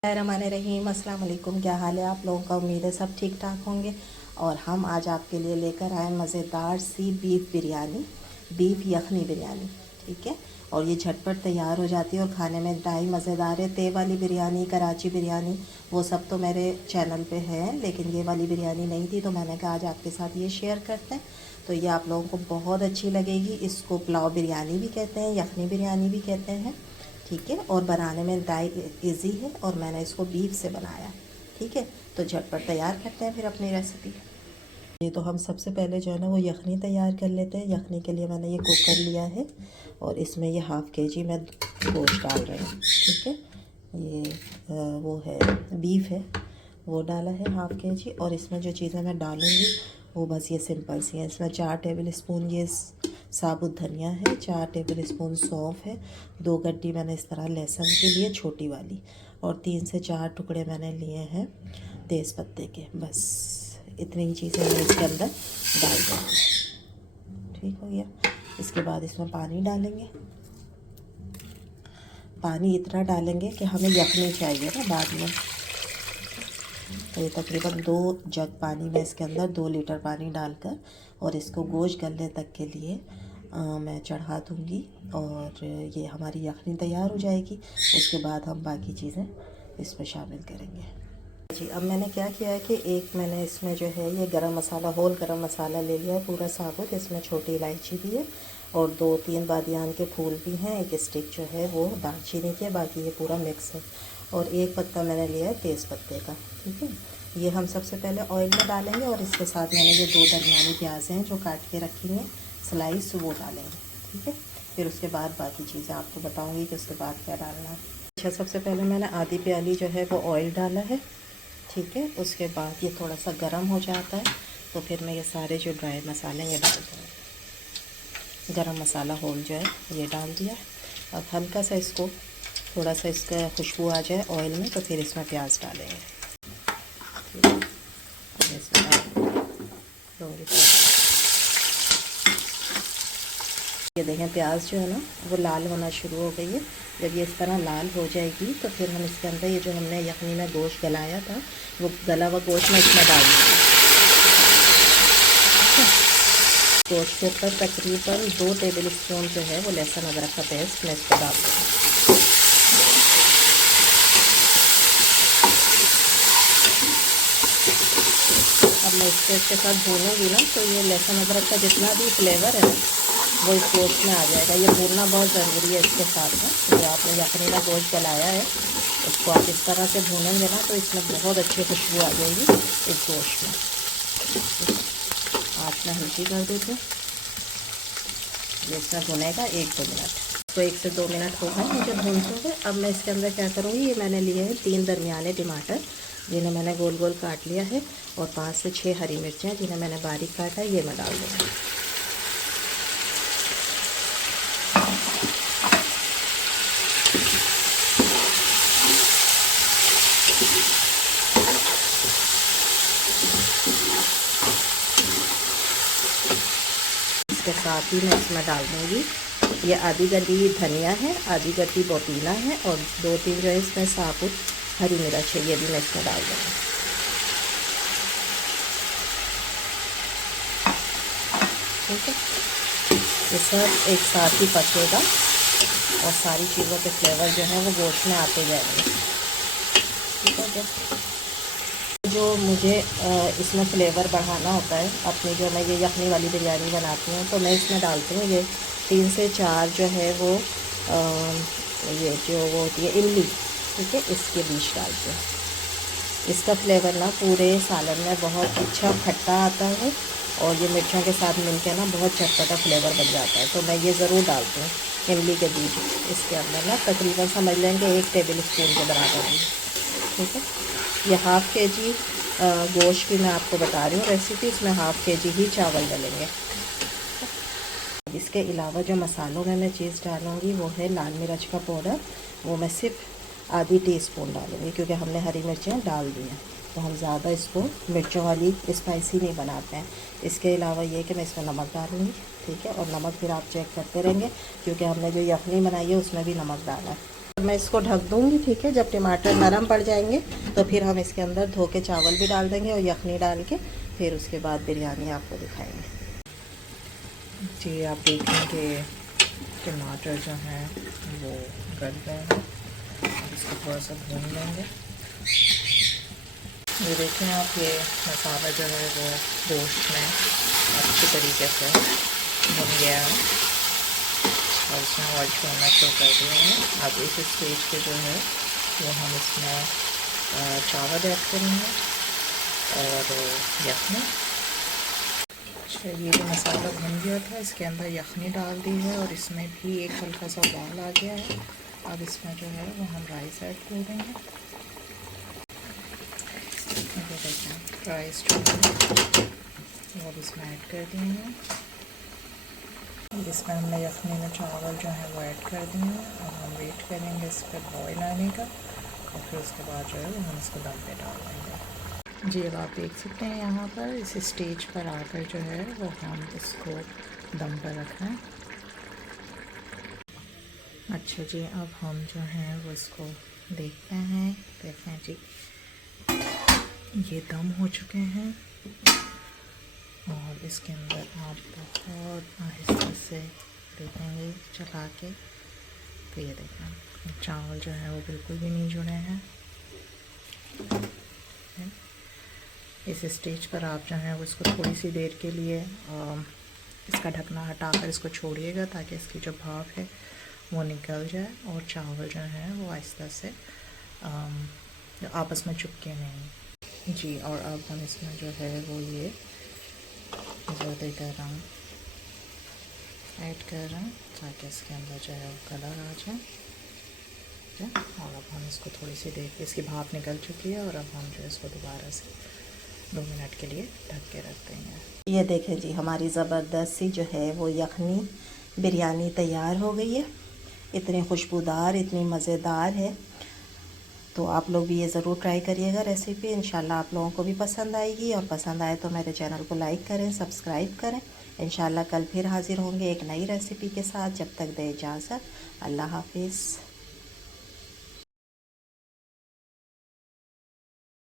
रहीम अस्सलाम वालेकुम। क्या हाल है आप लोगों का? उम्मीद है सब ठीक ठाक होंगे। और हम आज आपके लिए लेकर आए मज़ेदार सी बीफ बिरयानी, बीफ यखनी बिरयानी। ठीक है, और ये झटपट तैयार हो जाती है और खाने में इंतहाई मज़ेदार है। तय वाली बिरयानी, कराची बिरयानी, वो सब तो मेरे चैनल पे है, लेकिन ये वाली बिरयानी नहीं थी, तो मैंने कहा आज आपके साथ ये शेयर करते हैं। तो ये आप लोगों को बहुत अच्छी लगेगी। इसको पुलाव बिरयानी भी कहते हैं, यखनी बिरयानी भी कहते हैं। ठीक है, और बनाने में इंतहाई ईजी है, और मैंने इसको बीफ से बनाया। ठीक है, तो झटपट तैयार करते हैं फिर अपनी रेसिपी। ये तो हम सबसे पहले जो है ना वो यखनी तैयार कर लेते हैं। यखनी के लिए मैंने ये कुकर लिया है और इसमें ये हाफ़ केजी मैं गोश्त डाल रही हूँ। ठीक है, ये वो है बीफ है, वो डाला है हाफ़ केजी। और इसमें जो चीज़ें मैं डालूँगी वो बस ये सिंपल सी है। इसमें 4 टेबल स्पून ये साबुत धनिया है, 4 टेबल स्पून सौंफ है, 2 गड्डी मैंने इस तरह लहसुन के लिए छोटी वाली, और 3 से 4 टुकड़े मैंने लिए हैं तेज़ पत्ते के। बस इतनी ही चीज़ें मैं इसके अंदर डाल देंगे। ठीक हो गया। इसके बाद इसमें पानी डालेंगे। पानी इतना डालेंगे कि हमें यखनी चाहिए ना बाद में। तो ये तकरीबन 2 जग पानी में इसके अंदर 2 लीटर पानी डालकर और इसको गोश्त गलने तक के लिए मैं चढ़ा दूँगी, और ये हमारी यखनी तैयार हो जाएगी। उसके बाद हम बाकी चीज़ें इसमें शामिल करेंगे। जी, अब मैंने क्या किया है कि एक मैंने इसमें जो है ये गरम मसाला, होल गरम मसाला ले लिया है पूरा साबुत। इसमें छोटी इलायची भी है और 2-3 बादियान के फूल भी हैं। एक स्टिक जो है वो दालचीनी के, बाकी ये पूरा मिक्स है। और एक पत्ता मैंने लिया है तेज़ पत्ते का। ठीक है, ये हम सबसे पहले ऑयल में डालेंगे और इसके साथ मैंने ये 2 दरमियानी प्याज हैं जो काट के रखी हैं स्लाइस, वो डालेंगे। ठीक है, फिर उसके बाद बाकी चीज़ें आपको बताऊँगी कि उसके बाद क्या डालना है। अच्छा, सबसे पहले मैंने आधी प्याली जो है वो ऑयल डाला है। ठीक है, उसके बाद ये थोड़ा सा गर्म हो जाता है तो फिर मैं ये सारे जो ड्राई मसाले ये डाल दूँगी। गरम मसाला होल जो है ये डाल दिया। अब हल्का सा इसको, थोड़ा सा इसका खुशबू आ जाए ऑयल में, तो फिर इसमें प्याज डालेंगे। इसमें ये देखें प्याज जो है ना वो लाल होना शुरू हो गई है। जब ये इस तरह लाल हो जाएगी तो फिर हम इसके अंदर ये जो हमने यखनी में गोश्त गलाया था वो गला हुआ गोश्त में इसमें डाल देंगे। गोश्त के ऊपर तकरीबन 2 टेबल स्पून जो है वो लहसुन अदरक का पेस्ट मैं इसको डाल दूँगी। अब मैं इसके साथ भूनूंगी ना तो ये लहसुन अदरक का जितना भी फ्लेवर है वो इस गोश्त में आ जाएगा। ये भूनना बहुत ज़रूरी है इसके साथ में। जो आपने यखनी का गोश्त गलाया है उसको आप इस तरह से भूनेंगे ना तो इसमें बहुत अच्छी खुशबू आ जाएगी इस गोश्त में। आँच में हल्की कर देते, ये इसमें भुनेगा 1-2 मिनट। तो 1 से 2 मिनट हो गए मुझे भूनते हुए। अब मैं इसके अंदर क्या करूँगी, ये मैंने लिए हैं 3 दरमियाने टमाटर जिन्हें मैंने गोल गोल काट लिया है, और 5 से 6 हरी मिर्चें जिन्हें मैंने बारीक काटा है, ये मैं डाल दूँगी। इसके साथ ही मैं इसमें डाल दूँगी ये आधी गड्डी धनिया है, आधी गड्डी पुदीना है, और 2-3 जो है इसमें साबुत हरी मिर्च है, ये भी मैं इसमें डाल दूँगी। ठीक है, ये सब एक साथ ही पकेगा और सारी चीज़ों के फ्लेवर जो है वो गोश्त में आते जाएंगे। ठीक है, जो मुझे इसमें फ्लेवर बढ़ाना होता है अपनी, जो मैं ये यखनी वाली बिरयानी बनाती हूँ तो मैं इसमें डालती हूँ ये 3 से 4 जो है वो ये जो वो होती है इमली। ठीक है, इसके बीज डालते हैं। इसका फ्लेवर ना पूरे सालन में बहुत अच्छा खट्टा आता है और ये मिर्चों के साथ मिलकर ना बहुत चटपटा फ्लेवर बन जाता है। तो मैं ये ज़रूर डालती हूँ इमली के बीज इसके अंदर ना, तकरीबन समझ लेंगे 1 टेबल स्पून के बराबर है। ठीक है, ये हाफ़ केजी गोश्त की मैं आपको बता रही हूँ रेसिपी, इसमें हाफ़ केजी ही चावल डलेंगे। इसके अलावा जो मसालों में मैं चीज़ डालूँगी वो है लाल मिर्च का पाउडर, वो मैं सिर्फ आधी टीस्पून डालूँगी क्योंकि हमने हरी मिर्चें डाल दी हैं, तो हम ज़्यादा इसको मिर्चों वाली स्पाइसी नहीं बनाते हैं। इसके अलावा ये कि मैं इसमें नमक डालूँगी। ठीक है, और नमक फिर आप चेक करते रहेंगे क्योंकि हमने जो यखनी बनाई है उसमें भी नमक डाला है। मैं इसको ढक दूँगी, ठीक है। जब टमाटर नरम पड़ जाएंगे तो फिर हम इसके अंदर धो के चावल भी डाल देंगे और यखनी डाल के फिर उसके बाद बिरयानी आपको दिखाएंगे। जी आप देखेंगे टमाटर जो हैं वो गल गए हैं, इसको थोड़ा सा भून लेंगे। ये देखें आप, ये मसाला जो है वो गोश्त में अच्छे तरीके से भुन गया है और इसमें ऑयल छोड़ना शुरू कर दिया है। अब इस स्टेज पे जो है वो हम इसमें चावल ऐड करेंगे और यखनी। अच्छा, ये जो मसाला भुन गया था इसके अंदर यखनी डाल दी है और इसमें भी एक हल्का सा उबाल आ गया है। अब इसमें जो है वो हम राइस ऐड कर देंगे। राइस जो है वो अब इसमें ऐड कर देंगे। इसमें हमने यखनी में चावल जो है वो ऐड कर दिए हैं। अब हम वेट करेंगे इस पर बॉयल आने का और फिर उसके बाद जो है वो हम इसको दम पे डाल देंगे। जी अब आप देख सकते हैं यहाँ पर इस स्टेज पर आकर जो है वो हम इसको दम पर रख रहे हैं। अच्छा जी, अब हम जो हैं वो इसको देखते हैं। देखें जी, ये दम हो चुके हैं और इसके अंदर आप बहुत आहिस्ते से देखेंगे चला के, तो ये देखें चावल जो है वो बिल्कुल भी नहीं जुड़े हैं। इस स्टेज पर आप जो है वो इसको थोड़ी सी देर के लिए इसका ढकना हटाकर इसको छोड़िएगा ताकि इसकी जो भाप है वो निकल जाए और चावल जो है वो आहिस्ता से आपस में चिपके नहीं। जी और अब हम इसमें जो है वो ये ज़्यादा का रंग ऐड कर रहे हैं ताकि इसके अंदर जो है वो कलर आ जाए। और अब हम इसको थोड़ी सी देर, इसकी भाप निकल चुकी है और अब हम जो इसको दोबारा से 2 मिनट के लिए ढक के रख देंगे। ये देखें जी, हमारी ज़बरदस्त सी जो है वो यखनी बिरयानी तैयार हो गई है। इतनी खुशबूदार, इतनी मज़ेदार है। तो आप लोग भी ये ज़रूर ट्राई करिएगा रेसिपी। इंशाल्लाह आप लोगों को भी पसंद आएगी और पसंद आए तो मेरे चैनल को लाइक करें, सब्सक्राइब करें। इंशाल्लाह कल फिर हाज़िर होंगे एक नई रेसिपी के साथ। जब तक दे इजाज़त, अल्लाह हाफिज़।